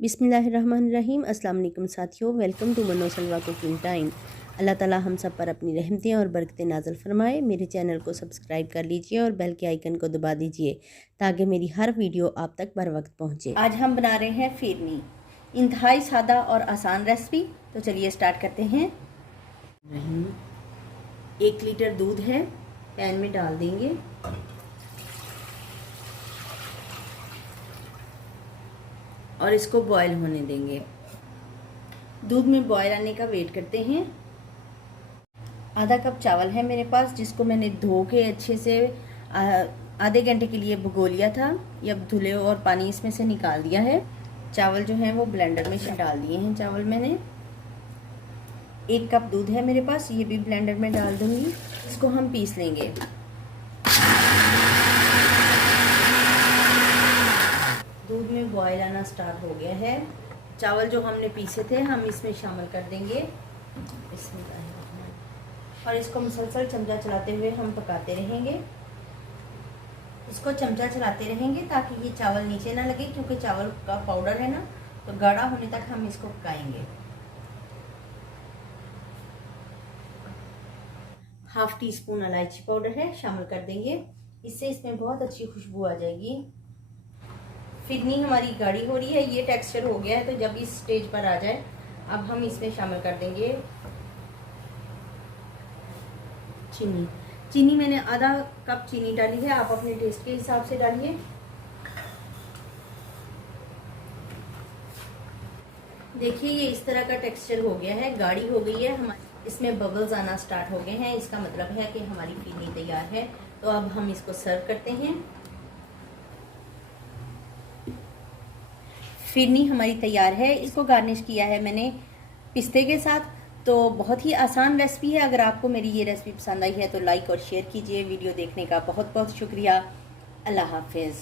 बिस्मिल्लाहिर्रहमानिर्रहीम। अस्सलाम वालेकुम साथियों, वेलकम टू मनो सलवा कुकिंग टाइम। अल्लाह ताला हम सब पर अपनी रहमतें और बरकतें नाज़िल फरमाए। मेरे चैनल को सब्सक्राइब कर लीजिए और बेल के आइकन को दबा दीजिए ताकि मेरी हर वीडियो आप तक बर वक्त पहुँचे। आज हम बना रहे हैं फिरनी, इंतहाई सादा और आसान रेसिपी। तो चलिए स्टार्ट करते हैं। 1 लीटर दूध है, पैन में डाल देंगे और इसको बॉयल होने देंगे। दूध में बॉयल आने का वेट करते हैं। आधा कप चावल है मेरे पास, जिसको मैंने धो के अच्छे से आधे घंटे के लिए भिगो लिया था। ये अब धुले और पानी इसमें से निकाल दिया है। चावल जो है वो ब्लेंडर में डाल दिए हैं। चावल मैंने 1 कप दूध है मेरे पास, ये भी ब्लेंडर में डाल दूंगी। इसको हम पीस लेंगे। दूध में बॉयल आना स्टार्ट हो गया है। चावल जो हमने पीसे थे हम इसमें शामिल कर देंगे और इसको मुसलसल चमचा चलाते हुए हम पकाते रहेंगे। इसको चमचा चलाते रहेंगे ताकि ये चावल नीचे ना लगे, क्योंकि चावल का पाउडर है ना, तो गाढ़ा होने तक हम इसको पकाएंगे। ½ टीस्पून इलायची पाउडर है, शामिल कर देंगे। इससे इसमें बहुत अच्छी खुशबू आ जाएगी। फिरनी हमारी गाढ़ी हो रही है, ये टेक्सचर हो गया है। तो जब इस स्टेज पर आ जाए, अब हम इसमें शामिल कर देंगे चीनी। चीनी मैंने आधा कप चीनी डाली है, आप अपने टेस्ट के हिसाब से डालिए। देखिए ये इस तरह का टेक्सचर हो गया है, गाढ़ी हो गई है हमारी। इसमें बबल्स आना स्टार्ट हो गए हैं, इसका मतलब है कि हमारी फिरनी तैयार है। तो अब हम इसको सर्व करते हैं। फिरनी हमारी तैयार है। इसको गार्निश किया है मैंने पिस्ते के साथ। तो बहुत ही आसान रेसिपी है। अगर आपको मेरी ये रेसिपी पसंद आई है तो लाइक और शेयर कीजिए। वीडियो देखने का बहुत बहुत शुक्रिया। अल्लाह हाफिज़।